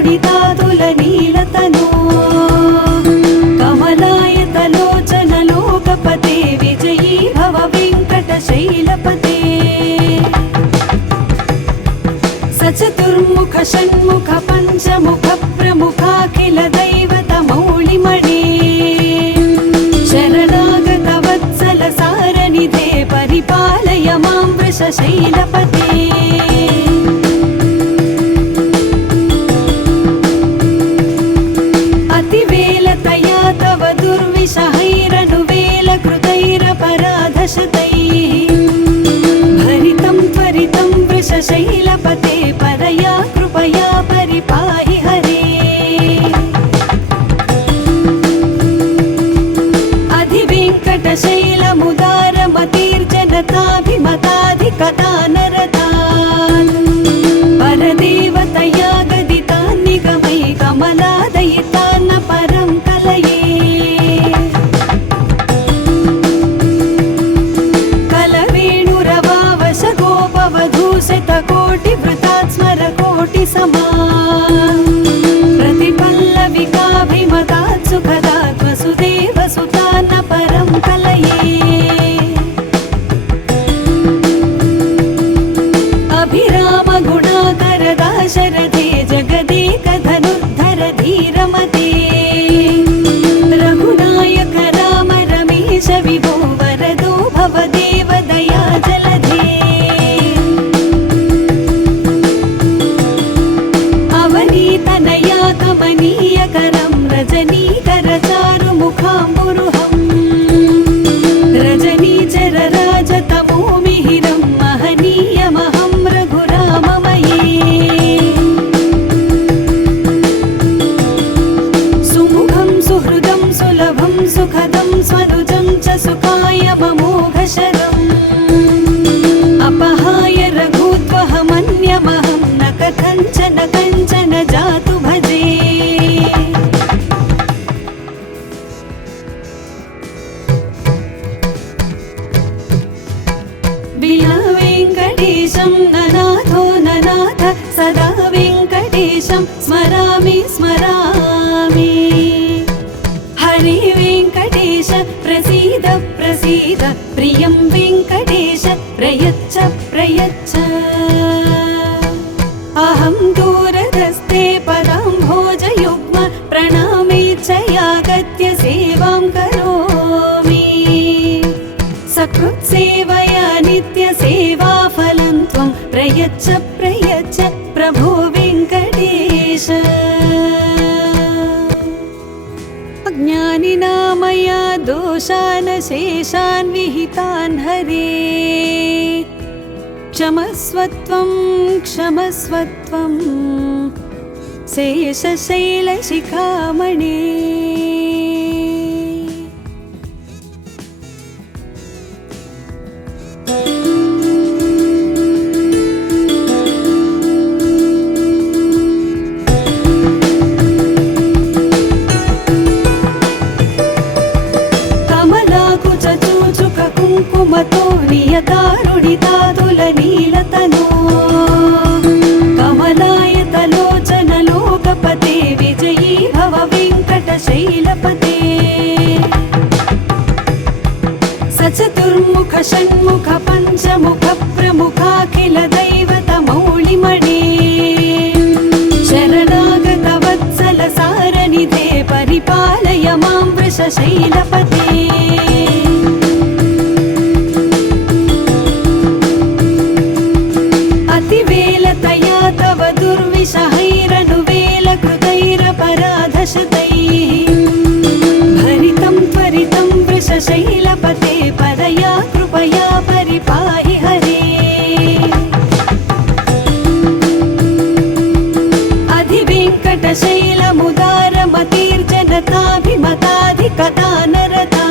यतारुणितातुलनीलतनो कमलायतलोचनलोकपते विजयी भव वेङ्कटशैलपते सचतुर्मुख षण्मुख पञ्चमुख प्रमुखाखिल दैवतमौलिमणे शरणागत वत्सल सारनिधे परिपालय मां वृषशैलपते अतिवेलतया तव दुर्विषहैरनुवेलकृतैरपराधशतैः भरितं त्वरितं वृषशैलपते परया कृपया परिपाहि हरे अधिवेङ्कटशैलमुदारमतिर्जनताभिमताधिकता नरतान् परदेवतया गदितान् निगमै कमलादयितान्न परं कलये कलवेणुरवावश गोपवधूशतकोटिवृतात् स्मरकोटिसमा प्रतिपल्लविकाभिमतात् सुखदात् वसुदेवसुतान्न परं कलये अभिरामगुणाकरदाशरथे जगदेकधनुर्धर धीरमते रघुनायक राम रमेश विभो वरदो भवदेव दया जलधे अवनीतनया कमनीयकरं रजनीकरचारुमुखाम्बुरुहं रजनीचरराजतमोमिहिरं महनीयमहं रघुराममये सुमुखं सुहृदं सुलभं सुखदं स्वनुजं च सुखाय ममोघशरम् अपहाय रघुत्वहमन्यमहं न कथञ्चन कञ्चन जातु भजे विना वेङ्कटेशं ननाथो ननाथ सदा वेङ्कटेशं स्मरामि स्मरामि हरे वेङ्कटेश प्रसीद प्रसीद प्रियं वेङ्कटेश प्रयच्छ प्रयच्छ अहं दूरधस्ते पदाम्भोजयुग्म प्रणामे च यागत्य सेवां करोमि सकृत्सेवया नित्यसेवाफलं त्वं प्रयच्छ प्रयच्छ प्रभो वेङ्कटेश अज्ञानिना मया दोषान् शेषान् विहितान् हरे क्षमस्वत्वं क्षमस्वत्वं शेषशैलशिखामणे कुङ्कुमतो नियतारुणितातुलनीलतनो कमलायतलोचनलोकपते विजयी भव वेङ्कटशैलपते सचतुर्मुख षण्मुख पञ्चमुख प्रमुखाखिल दैवतमौलिमणे शरणागत वत्सल सारनिधे परिपालय मां वृषशैलपते अतिवेलतया तव दुर्विषहैरनुवेलकृतैरपराधशतैः भरितं त्वरितं वृषशैलपते परया कृपया परिपाहि हरे अधिवेङ्कटशैलमुदारमतिर्जनताभिमताधिकता नरता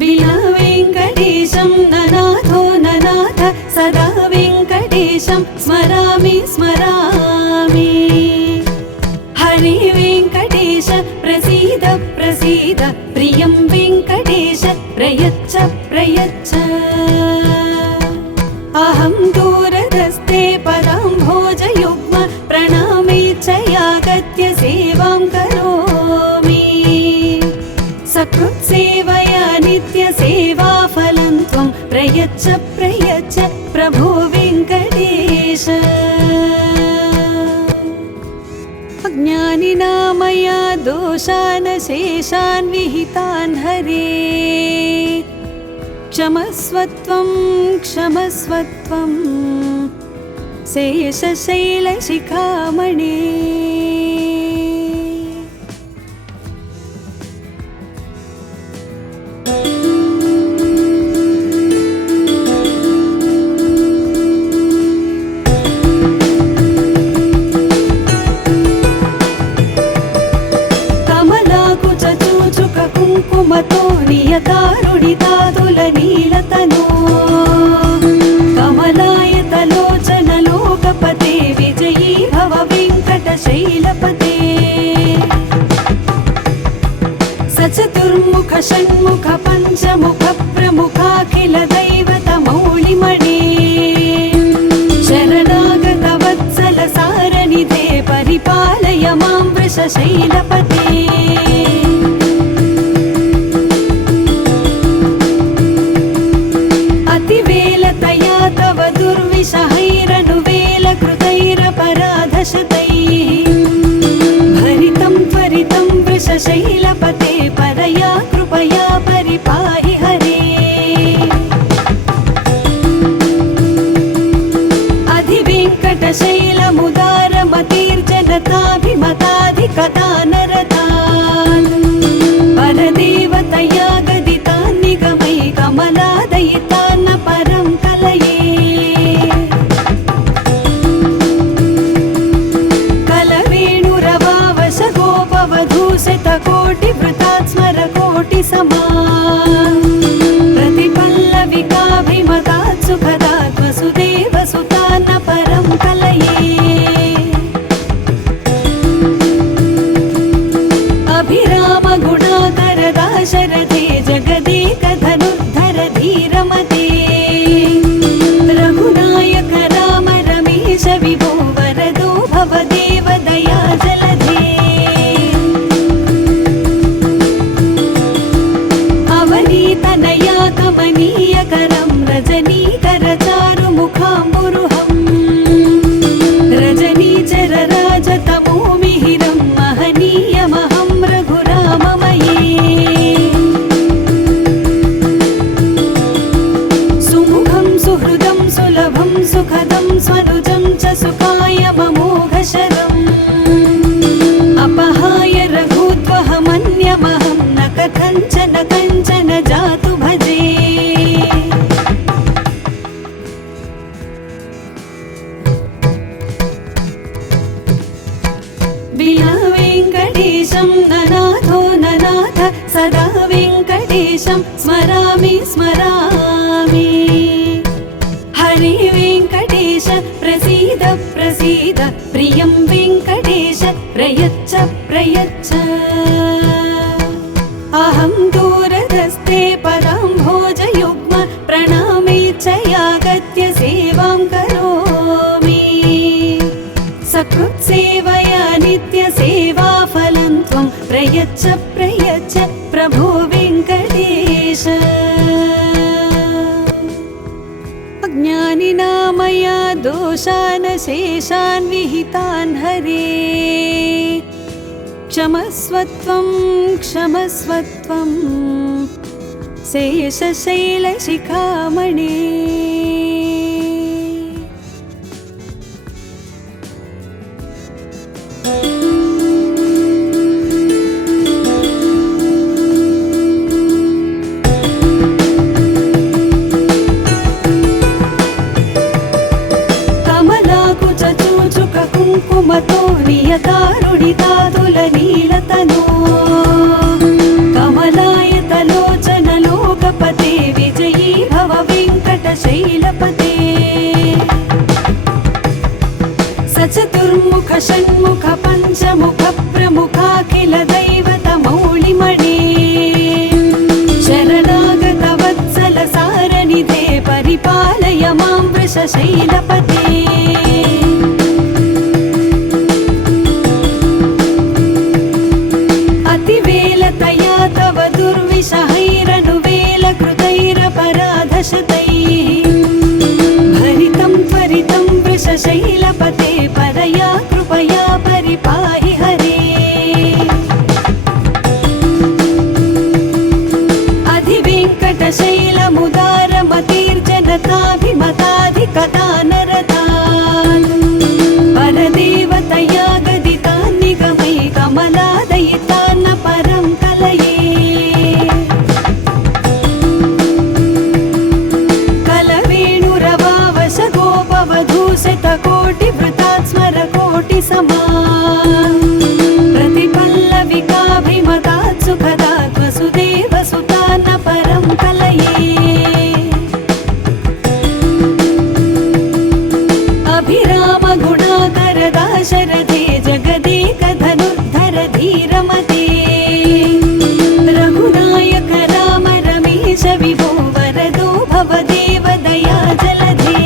विना वेङ्कटेशं ननाथो ननाथ सदा वेङ्कटेशं स्मरामि स्मरामि हरे वेङ्कटेश प्रसीद प्रसीद प्रियं वेङ्कटेश प्रयच्छ प्रयच्छ अहं दूरदस्ते पदाम्भोजयुग्म प्रणामे च यागत्य सेवां करोमि सकृत्सेवया नित्यसेवाफलं त्वं प्रयच्छ प्रयच्छ प्रभो वेङ्कटेश अज्ञानिना मया दोषान् शेषान् विहितान् हरे क्षमस्वत्वं क्षमस्वत्वं शेषशैलशिखामणे कुङ्कुमतो नियतारुणितादुलनीलतनो कमलायतलोचन लोकपते विजयी भव वेङ्कटशैलपते सचतुर्मुख षण्मुख पञ्चमुख प्रमुखाखिल दैवतमौलिमणे शरणागत वत्सल सारनिधे परिपालय मां वृषशैलपते अतिवेलतया तव दुर्विषहैरनुवेलकृतैरपराधशतैः भरितं त्वरितं वृषशैलपते परया कृपया परिपाहि हरे अधिवेङ्कटशैलमुदारमतिर्जनताभिमताधिकदानरतान् परदेवतया गदितान् निगमै कमलादयितान्न परं कलये कलवेणुरवावशगोपवधूषितकोटिवृतात् स्मरकोटिसमान् प्रतिपल्लविकाभिमतात् सुखदात् वसुदेवसुतान्न परं कलये अभिरामगुणाकर दाशरथे जगदेकधनुर्धर धीरमते रघुनायक राम रमेश विभो वरदो भवदेव दया जलधे अवनीतनया कमनीयकरं रजनीकर चारुमुखाम्बुरुहं रजनीचर राजतमो मिहिरं महनीयमहं रघुराममये सुमुखं सुहृदं सुलभं सुखदं स्वनुजं च सुखाय ममोघशरम् अपहाय रघुत्वहमन्यमहं न कथञ्चन कञ्चन जातु भजे विना वेङ्कटेशं ननाथो ननाथ सदा वेङ्कटेशं स्मरामि स्मरामि हरे वेङ्कटेश प्रसीद प्रसीद प्रियं वेङ्कटेश प्रयच्छ प्रयच्छ अहं दूरदस्ते पदाम्भोजयुग्म प्रणामे च यागत्य सेवां करोमि सकृत्सेवया नित्यसेवाफलं त्वं प्रयच्छ प्रयच्छ प्रभो वेङ्कटेश अज्ञानिना मया दोषान् शेषान् विहितान् हरे क्षमस्वत्वं क्षमस्वत्वं शेषशैलशिखामणे कुङ्कुमतो नियतारुणितादुलनीलतनो कमलायतलोचन लोकपते षण्मुख पञ्चमुख प्रमुखाखिल दैवत मौलिमणे शरणागत वत्सल सारनिधे परिपालय मां वृषशैलपते अतिवेलतया तव दुर्विषहैरनुवेलकृतैरपराधशतैः भरितं त्वरितं वृषशैलपते परया कृपया परिपाहि हरे अधिवेङ्कटशैलमुदारमतिर्जनताभिमताधिकदानरतान् परदेवतया गदितान् निगमै कमलादयितान्न परं कलये कलवेणुरवावश गोपवधूषितकोटिवृतात् स्मरकोटिसमान् प्रतिपल्लविकाभिमतात् सुखदात् वसुदेवसुतान्न परं कलये अभिरामगुणाकरदाशरथे जगदेकधनुर्धर धीरमते रघुनायक राम रमेश विभो वरदो भवदेव दया जलधे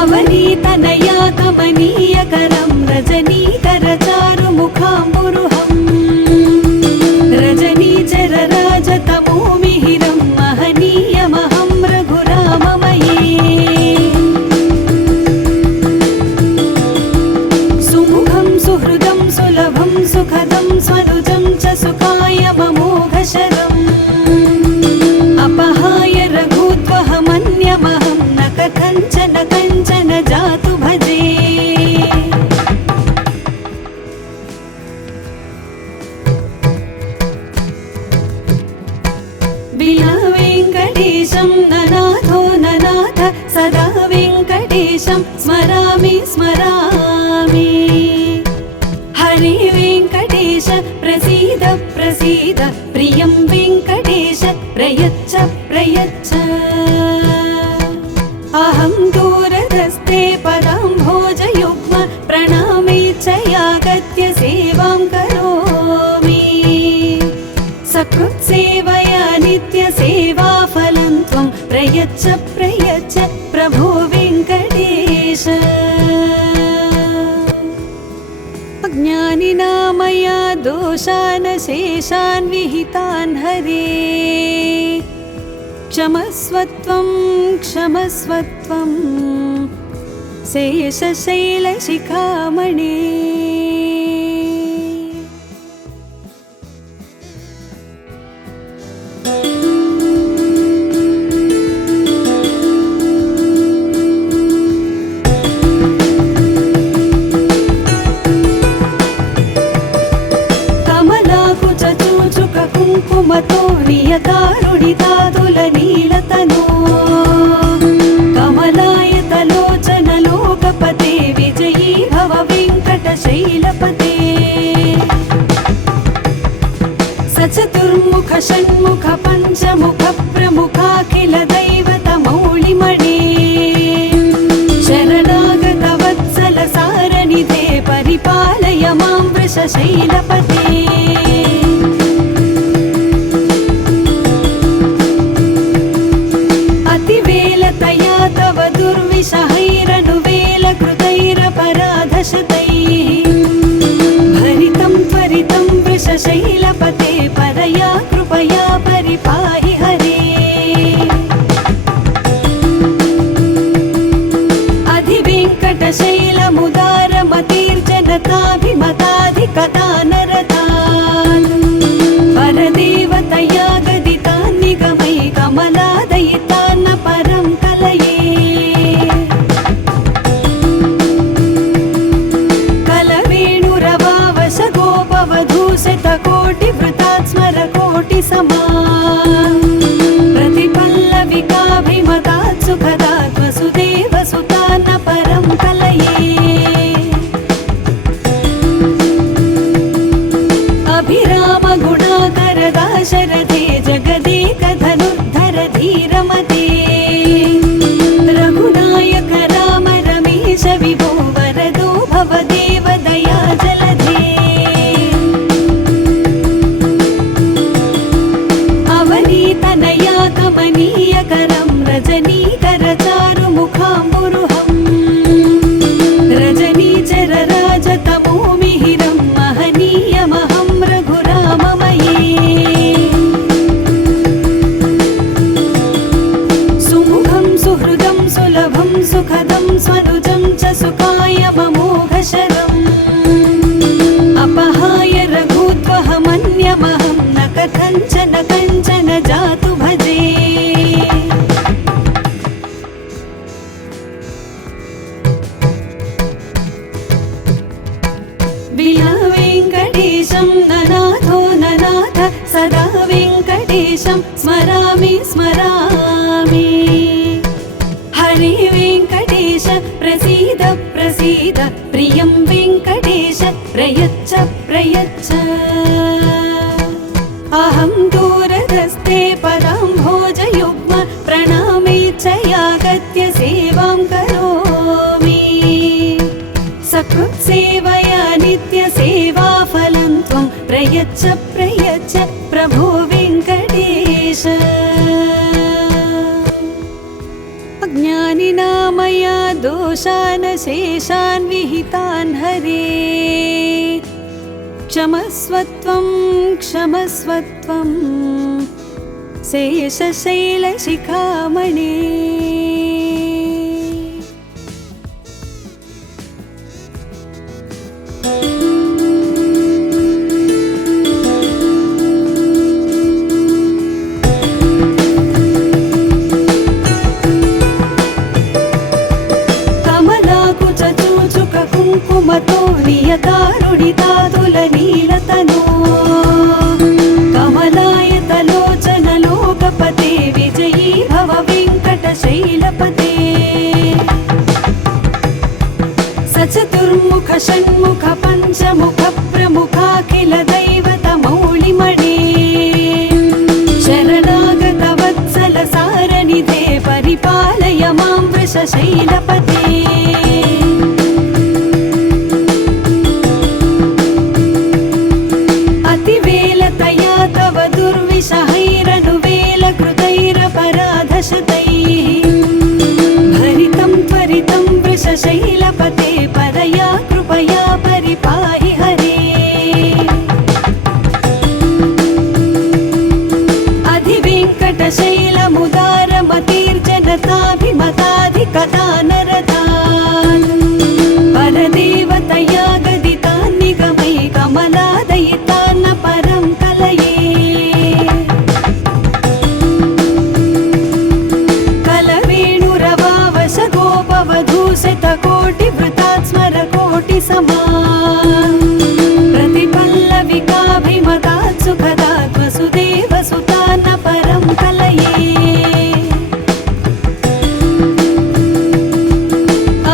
अवनीतनया कमनीयकरं रजनीकरचारुमुखाम्बुरुहम् रजनीचरराजतमोमिहिरं महनीयमहं रघुराममये सुमुखं सुहृदं सुलभं सुखदं स्वनुजं च सुखायममोघशरम् अपहाय रघुत्वहमन्यमहं न कथञ्चन कञ्चन जातु भजे विना वेङ्कटेशं ननाथो ननाथ सदा वेङ्कटेशं स्मरामि स्मरामि हरे वेङ्कटेश प्रसीद प्रसीद प्रियं वेङ्कटेश प्रयच्छ प्रयच्छ अहं दूरदस्ते पदाम्भोजयुग्म प्रणामेच्छयागत्य सेवां करोमि सकृत्सेवया नित्यसेवाफलं त्वं प्रयच्छ प्रयच्छ प्रभो वेङ्कटेश अज्ञानिना मया दोषान् शेषान् विहितान् हरे क्षमस्वत्वं क्षमस्वत्वं शेषशैलशिखामणे कुङ्कुमतो नियतारुणितातुलनीलतनो कमलायतलोचनलोकपते विजयी भव वेङ्कटशैलपते सचतुर्मुख षण्मुख पञ्चमुख प्रमुखाखिल दैवत मौलिमणे शरणागत वत्सल सारनिधे परिपालय मां वृषशैलपते अतिवेलतया तव दुर्विषहैरनुवेलकृतैरपराधशतैः भरितं त्वरितं वृषशैलपते परया कृपया परिपाहि हरे अधिवेङ्कटशैलमुदारमतिर्जनताभिमताधिकदानरतान् परदेवतया गदितान् निगमै कमलादयितान्न परं कलये कलवेणुरवावश गोपवधूषितकोटिवृतात् स्मरकोटिसमान् प्रतिपल्लविकाभिमतात् सुखदात् वसुदेवसुतान्न परं कलये अभिरामगुणाकरदाशरथे जगदेकधनुर्धर धीरमते रघुनायक कथञ्चन कञ्चन जातु भजे। विना वेङ्कटेशं ननाथो ननाथ सदा वेङ्कटेशं स्मरामि स्मरामि। हरे वेङ्कटेश प्रसीद प्रसीद प्रियं वेङ्कटेश प्रयच्छ प्रयच्छ। अहं दूरधस्ते पदाम्भोजयुग्म प्रणामेच्छयागत्य सेवां करोमि। सकृत्सेवया नित्यसेवाफलं त्वं प्रयच्छ प्रयच्छ प्रभो वेङ्कटेश। अज्ञानिना मया दोषान् शेषान् विहितान् हरे। क्षमस्व त्वं क्षमस्व त्वं शेषशैलशिखामणे। कुङ्कुमतो नियतारुणितातुलनीलतनो कमलायतलोचन लोकपते विजयी भव वेङ्कटशैलपते। सचतुर्मुख षण्मुख पञ्चमुख प्रमुखाखिल दैवतमौलिमणे। शरणागत वत्सल सारनिधे परिपालय मां वृषशैलपते। शहैरनुवेलकृतैरपराधशतैः भरितं त्वरितं वृषशैलपते परया कृपया परिपाहि हरे। अधिवेङ्कटशैलमुदारमतिर्जनताभिमताधिकदानरतान् परदेवतया गदितान् निगमै कमलादयितान्न परं कलये। कोटिवृतात् स्मरकोटिसमा प्रतिपल्लविकाभिमतात् सुखदात् वसुदेवसुतान्न परं कलये।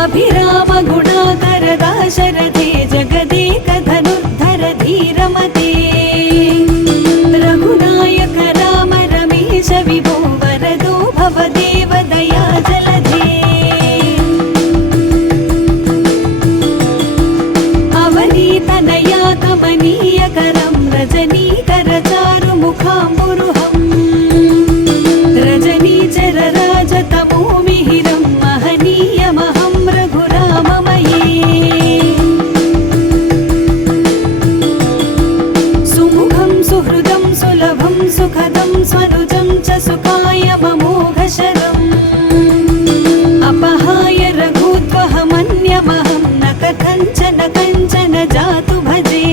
अभिरामगुणाकर दाशरथे जगदेकधनुर्धर धीरमते। रघुनायक राम रमेश विभो वरदो भवदेव दया जलधे। तनया कमनीयकरं रजनीकर चारुमुखाम्बुरुहं रजनीचर राजतमो मिहिरं महनीयमहं रघुराममये। सुमुखं सुहृदं सुलभं सुखदं स्वनुजं च सुखायममोघशरम् अपहाय रघुत्वहमन्यमहं न कथञ्चन कञ्चन जातु भजे।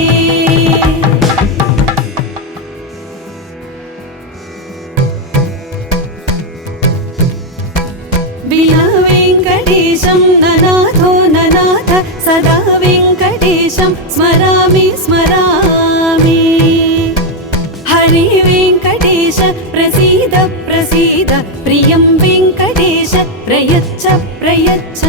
विना वेङ्कटेशं ननाथो ननाथ सदा वेङ्कटेशं स्मरामि स्मरामि। हरे वेङ्कटेश प्रसीद प्रसीद प्रियं वेङ्कटेश प्रयच्छ प्रयच्छ।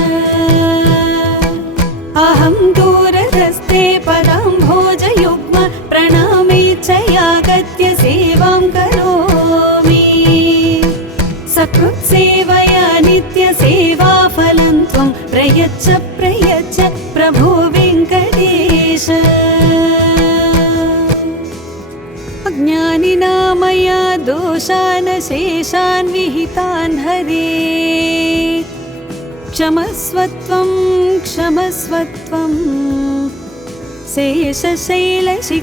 अहं दूरधस्ते पदाम्भोजयुग्म प्रणामेच्छयागत्य सेवां करोमि। सकृत्सेवया नित्यसेवाफलं त्वं प्रयच्छ प्रयच्छ प्रभो वेङ्कटेश। अज्ञानिना मया दोषान् शेषान् विहितान् हरे। क्षमस्व त्वं क्षमस्व त्वं शेषशैलशिखामणे।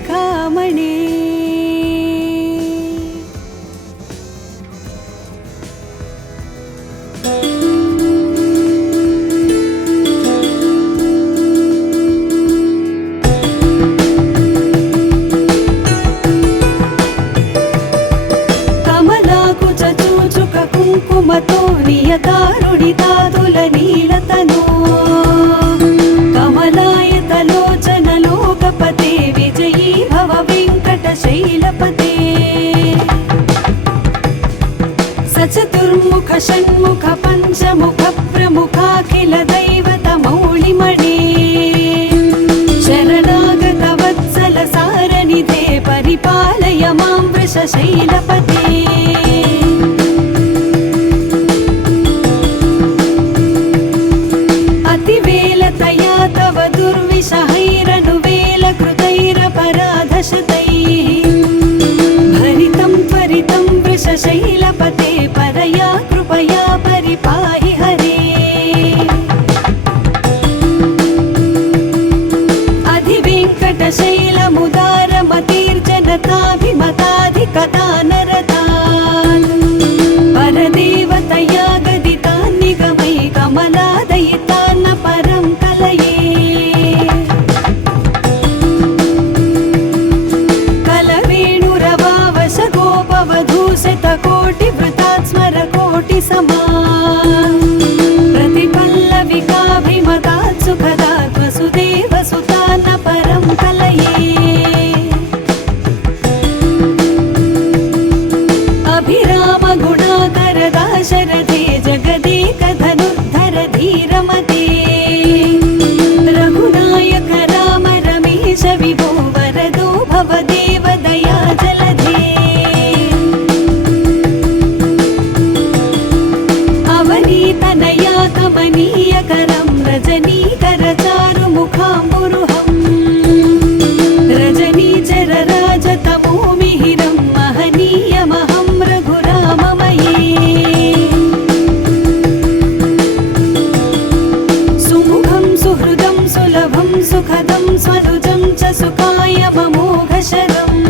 कुङ्कुमतो नियतारुणितातुलनीलतनो कमलायतलोचनलोकपते विजयी भव वेङ्कटशैलपते सचतुर्मुख षण्मुख पञ्चमुख प्रमुखाखिल दैवतमौलिमणे शरणागतवत्सल सारनिधे परिपालय मां वृषशैलपते अतिवेलतया तव दुर्विषहैरनुवेलकृतैरपराधशतैः भरितं त्वरितं वृषशैलपते परया कृपया परिपाहि हरे अधिवेङ्कटशैलमुदारमतिर्जनताभिमताधिकता नरतान् परदेवतया गदितान् निगमै कमलादयितान्न परं कलये कलवेणुरवावश गोपवधूशतकोटिवृतात् स्मरकोटिसमा प्रतिपल्लविकाभिमतात् सुखदात् वसुदेवसुतान्न परं कलये अभिरामगुणाकरदाशरथे जगदेकधनुर्धर धीरमते रघुनायक राम रमेश विभो वरदो भवदेव दया जलधे अवनीतनया कमनीयकरं रजनीकरचारुमुखाम्बुरुहम् रजनीचरराजतमो मिहिरं महनीयमहं रघुराममये सुमुखं सुहृदं सुलभं सुखदं स्वनुजं च सुखायममोघशरम्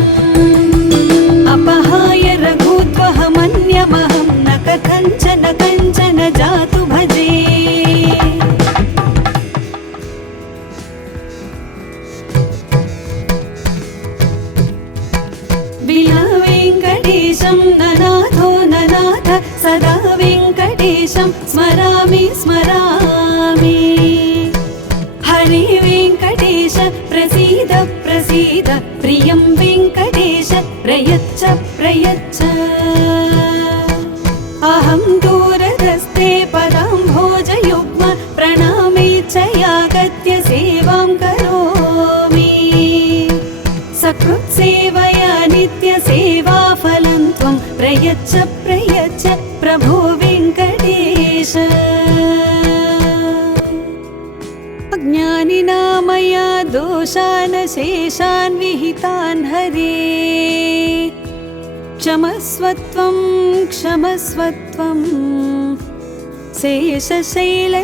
अपहाय रघुत्वहमन्यमहं न कथञ्चन कञ्चन जातु भजे विना वेङ्कटेशं ननाथो ननाथ सदा वेङ्कटेशं स्मरामि स्मरामि हरे वेङ्कटेश प्रसीद प्रसीद प्रियं वेङ्कटेश प्रयच्छ प्रयच्छ अहं दूरधस्ते पदाम्भोजयुग्म प्रणामेच्छयागत्य सेवां करोमि सकृत्सेवया नित्यसेवाफलं त्वं प्रयच्छ प्रयच्छ प्रभो वेङ्कटेश अज्ञानिना मया दोषान् शेषान् विहितान् हरे क्षमस्वत्वं क्षमस्वत्वं शेषशैलशिखामणे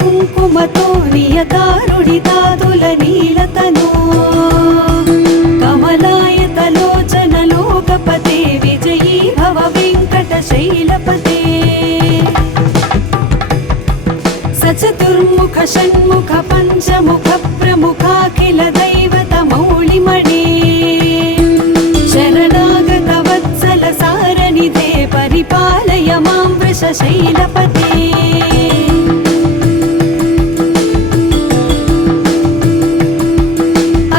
कुङ्कुमतो नियतारुणितातुलनीलतनो कमलायतलोचनलोकपते विजयी भव वेङ्कटशैलपते सचतुर्मुख षण्मुख पञ्चमुख प्रमुखाखिल दैवतमौलिमणे शरणागतवत्सल सारनिधे परिपालय मां वृषशैलपते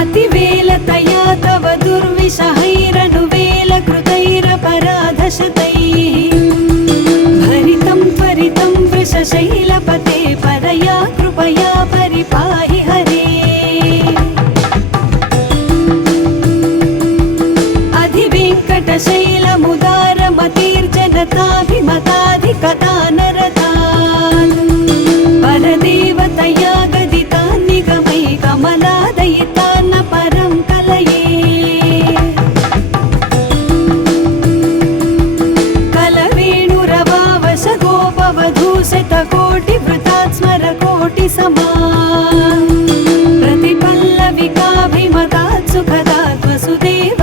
अतिवेलतया तव दुर्विषहैरनुवेलकृतैरपराधशतैः भरितं त्वरितं वृषशैलपते परया कृपया परिपाहि हरे अधिवेङ्कटशैलमुदारमतिर्जनताभिमताधिकता नरतान् परदेवतया गदितान् निगमै कमलादयितान्न परं कलये कलवेणुरवावश गोपवधूशतकोटिवृतात् स्मरकोटिसमा प्रतिपल्लविकाभिमतात् सुखदात् वसुदेव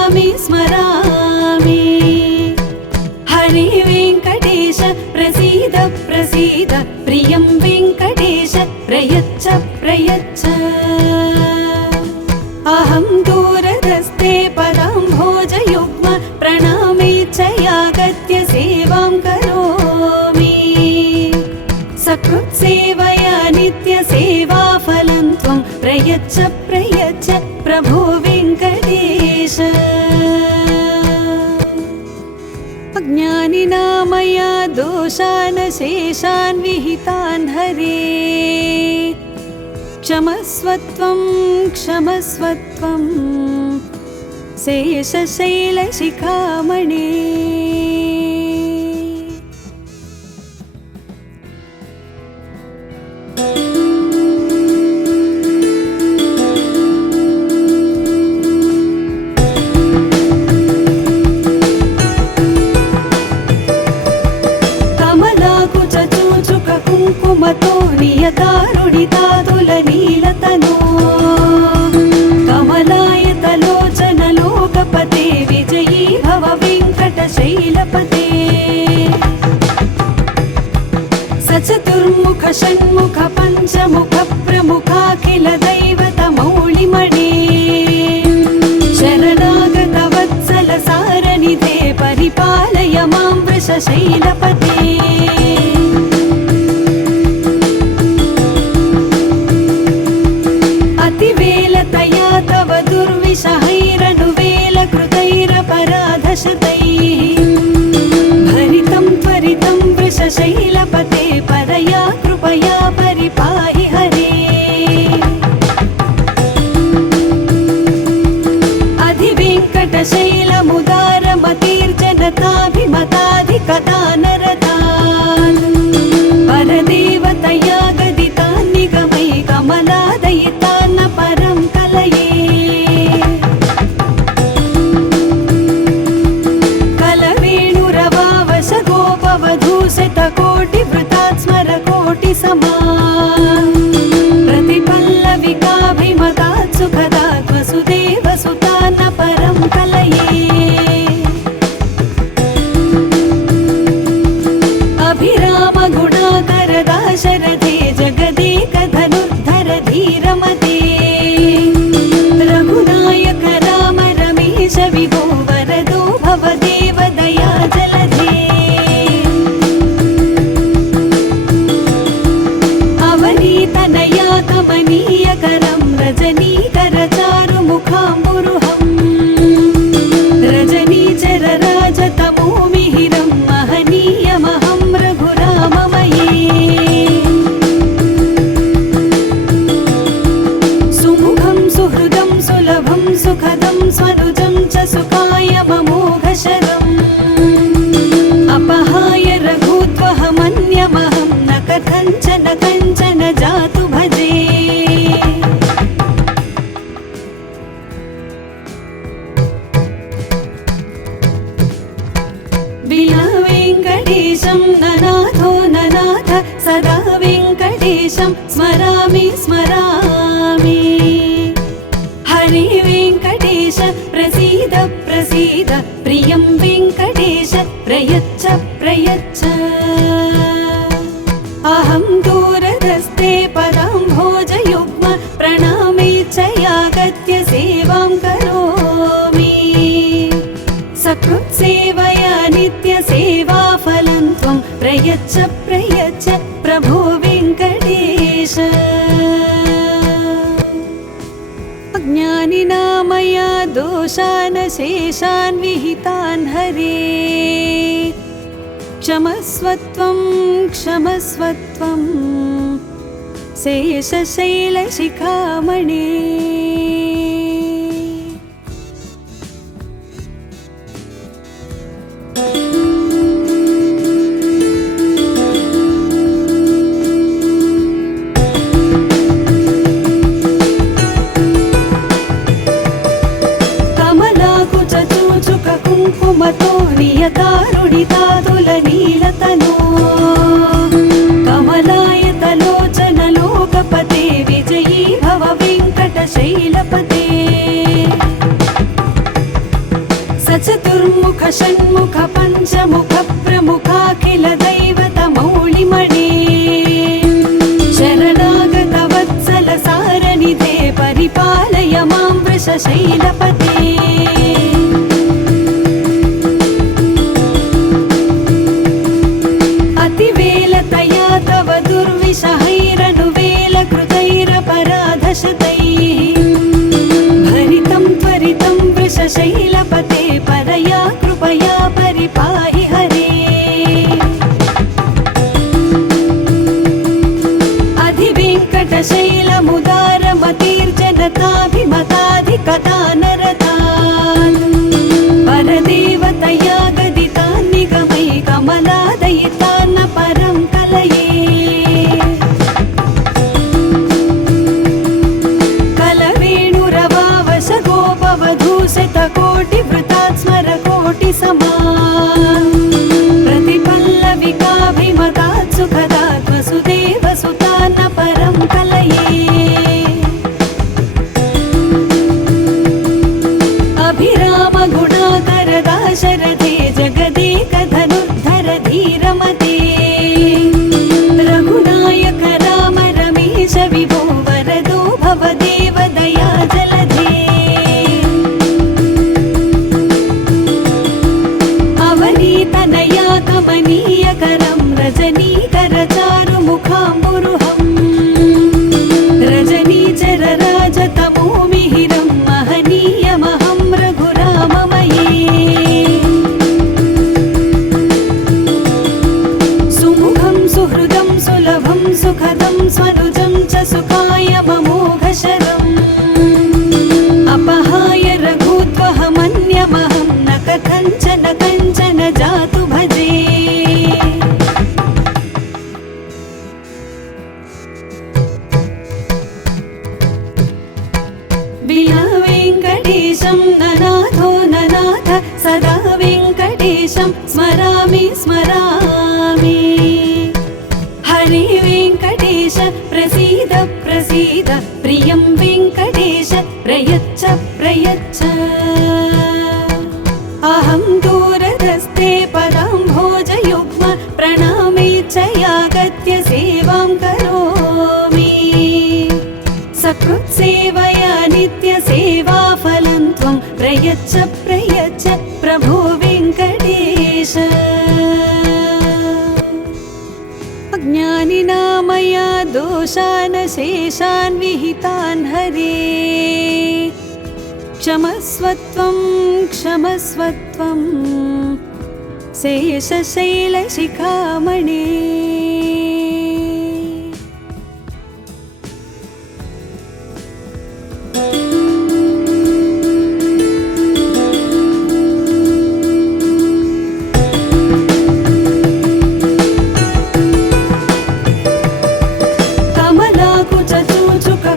स्मरामि स्मरामि हरे वेङ्कटेश प्रसीद प्रसीद प्रियं वेङ्कटेश प्रयच्छ प्रयच्छ अहं दूरदस्ते पदाम्भोजयुग्म प्रणामेच्छयागत्य सेवां करोमि सकृत्सेवया नित्यसेवाफलं त्वं प्रयच्छ प्रयच्छ प्रभो वेङ्कटेश अज्ञानिना मया दोषान् शेषान् विहितान् हरे क्षमस्वत्वं क्षमस्वत्वं शेषशैलशिखामणे कुङ्कुमतो नियतारुणितातुलनीलतनो कमलायतलोचन लोकपते विजयी भव वेङ्कटशैलपते सचतुर्मुख षण्मुख पञ्चमुख प्रमुखाखिल दैवतमौलिमणे शरणागत वत्सल सारनिधे परिपालय मां वृषशैलपते अतिवेलतया तव दुर्विषहैरनुवेलकृतैरपराधशतैः भरितं त्वरितं वृषशैलपते परया कृपया परिपाहि हरे अधिवेङ्कटशैलमुदारमतीर्जनताभिमताधिकदानरतान् परदेवतया गदितान् निगमै कमलादयितान् परं कलये कलवेणुरवावश गोपवधूशतकोटिवृतात् स्मरकोटिसमान् प्रतिपल्लविकाभिमतात् सुखदात् वसुदेवसुतान् परं कलये अभिरामगुणाकर दाशरथे जगदेकधनुर्धर धीरमते रघुनायक राम रमेश विभो वरदो भवदेव दया जलधे अवनीतनया कमनीयकरं रजनीकर चारुमुखाम्बुरुहं रजनीचर राजतमो मिहिरं महनीयमहं रघुराममये सुमुखं सुहृदं सुलभं सुखदं स्वनुजं च सुखाय ममोघशरम् अपहाय रघुत्वहमन्यमहं न कथञ्चन जातु भजे विना वेङ्कटेशं ननाथो ननाथ सदा वेङ्कटेशं स्मरामि स्मरामि हरे वेङ्कटेश प्रसीद प्रसीद प्रियं वेङ्कटेश प्रयच्छ प्रयच्छ अहं दूरदस्ते पदाम्भोजयुग्म प्रणामेच्छयागत्य सेवां करोमि सकृत्सेवया नित्यसेवाफलं त्वं प्रयच्छ प्रयच्छ प्रभो वेङ्कटेश अज्ञानिना मया दोषान् शेषान् विहितान् हरे क्षमस्वत्वं क्षमस्वत्वं शेषशैलशिखामणे कुङ्कुमतो नियतारुणितातुलनीलतनो कमलायतलोचन लोकपते विजयी भव वेङ्कटशैलपते चतुर्मुख षण्मुख पञ्चमुख प्रमुखाखिल दैवतमौलिमणे शरणागत वत्सल सारनिधे परिपालय मां वृषशैलपते अतिवेलतया तव दुर्विषहैरनुवेलकृतैरपराधशतैः भरितं त्वरितं वृषशैलपते परया कृपया परिपाहि हरे अधिवेङ्कटशैलमुदारमतिर्जनताभिमताधिकतानरतान् परदेवतया गदितान् निगमै कमलादयितान्न परं कलये कलवेणुरवावशगोपवधूषितकोटिवृतात् स्मरकोटिसमान् प्रतिपल्लविकाभिमतात् सुखदात् वसुदेवसुतान्न परं कलये अभिरामगुणाकरदाशरथे जगदेकधनुर्धर धीरमते रघुनायक राम रमेश विभो वरदो भवदेव दया जलधे अवनीतनया कमनीयकरं रजनीकरचारुमुखाम्बुरुहं रजनीचरराजतमो मिहिरं महनीयमहं रघुराममये सुमुखं सुहृदं सुलभं सुखदं स्वनुजं च सुखाय ममोघशरम् अपहाय रघुत्वहमन्यमहं न कथञ्चन कञ्चन जातु भजे विना वेङ्कटेशं ननाथो ननाथ सदा वेङ्कटेशं स्मरामि स्मरामि हरे वेङ्कटेश प्रसीद प्रसीद प्रियं वेङ्कटेश प्रयच्छ प्रयच्छ अहं दूरदस्ते पदाम्भोजयुग्म प्रणामेच्छयागत्य सेवां करोमि सकृत्सेवया नित्यसेवाफलं त्वं प्रयच्छ प्रयच्छ प्रभो वेङ्कटेश अज्ञानिना मया दोषान् शेषान् विहितान् हरे क्षमस्वत्वं क्षमस्वत्वं शेषशैलशिखामणे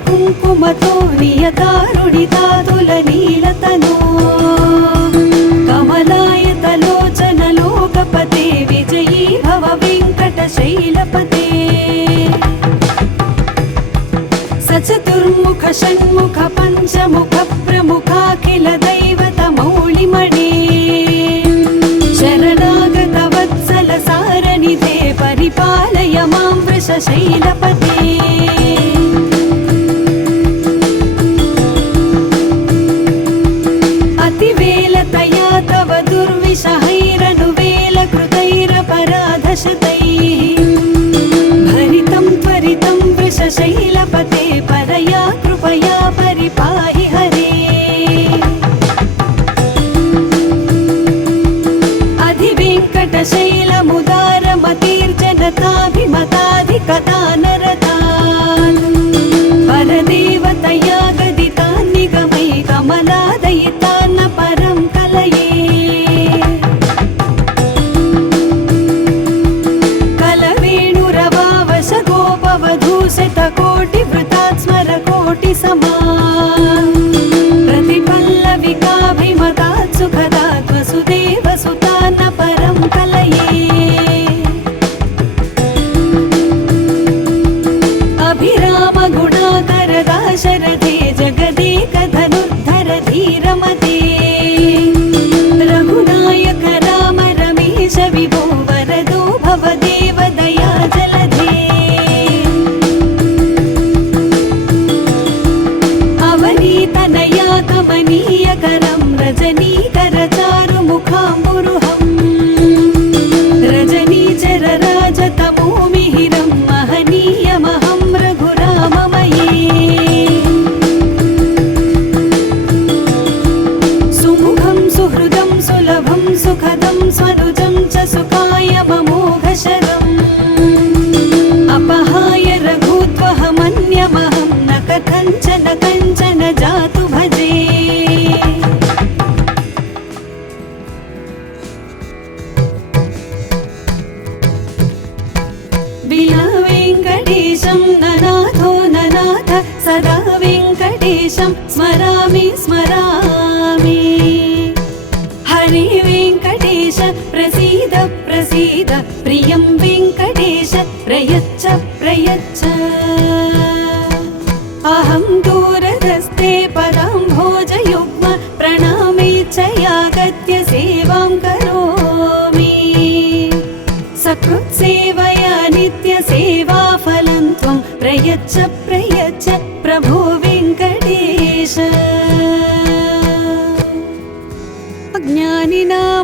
कुङ्कुमतो नियतारुणितातुलनीलतनो कमलायतलोचनलोकपते विजयी भव वेङ्कटशैलपते सचतुर्मुख षण्मुख पञ्चमुख प्रमुखाखिल दैवतमौलिमणे शरणागत वत्सल सारनिधे परिपालय मां वृषशैलपते अतिवेलतया तव दुर्विषहैरनुवेलकृतैरपराधशतैः भरितं त्वरितं वृषशैलपते परया कृपया परिपाहि हरे अधिवेङ्कटशैलमुदारमतिर्जनताभिमताधिकतानरतान् परदेवतया गदितान् निगमै कमलादयितान्न परं कलये कलवेणुरवावशगोपवधूषितकोटिवृतात् स्मरकोटिसमान् प्रतिपल्लविकाभिमतात् सुखदात् वसुदेवसुतान्न परं कलये रघुनायक राम रमेश विभो वरदो भवदेव दया जलधे अवनीतनया कमनीयकरं रजनीकर चारुमुखाम्बुरुहम् रजनीचरराजतमो मिहिरं महनीयमहं रघुराममये सुमुखं सुहृदं सुलभं सुखदं स्वनुजं च सुखायममोघशरम् अपहाय रघुत्वहमन्यमहं न कथञ्चन कञ्चन जातु भजे विना वेङ्कटेशं ननाथो ननाथ सदा वेङ्कटेशं स्मरामि स्मरामि हरे वेङ्कटेश प्रसीद प्रसीद प्रियं वेङ्कटेश प्रयच्छ प्रयच्छ अहं दूरदस्ते पदाम्भोजयुग्म प्रणामेच्छयागत्य सेवां करोमि सकृत्सेवया नित्यसेवाफलं त्वं प्रयच्छ प्रयच्छ प्रभो वेङ्कटेश अज्ञानिनां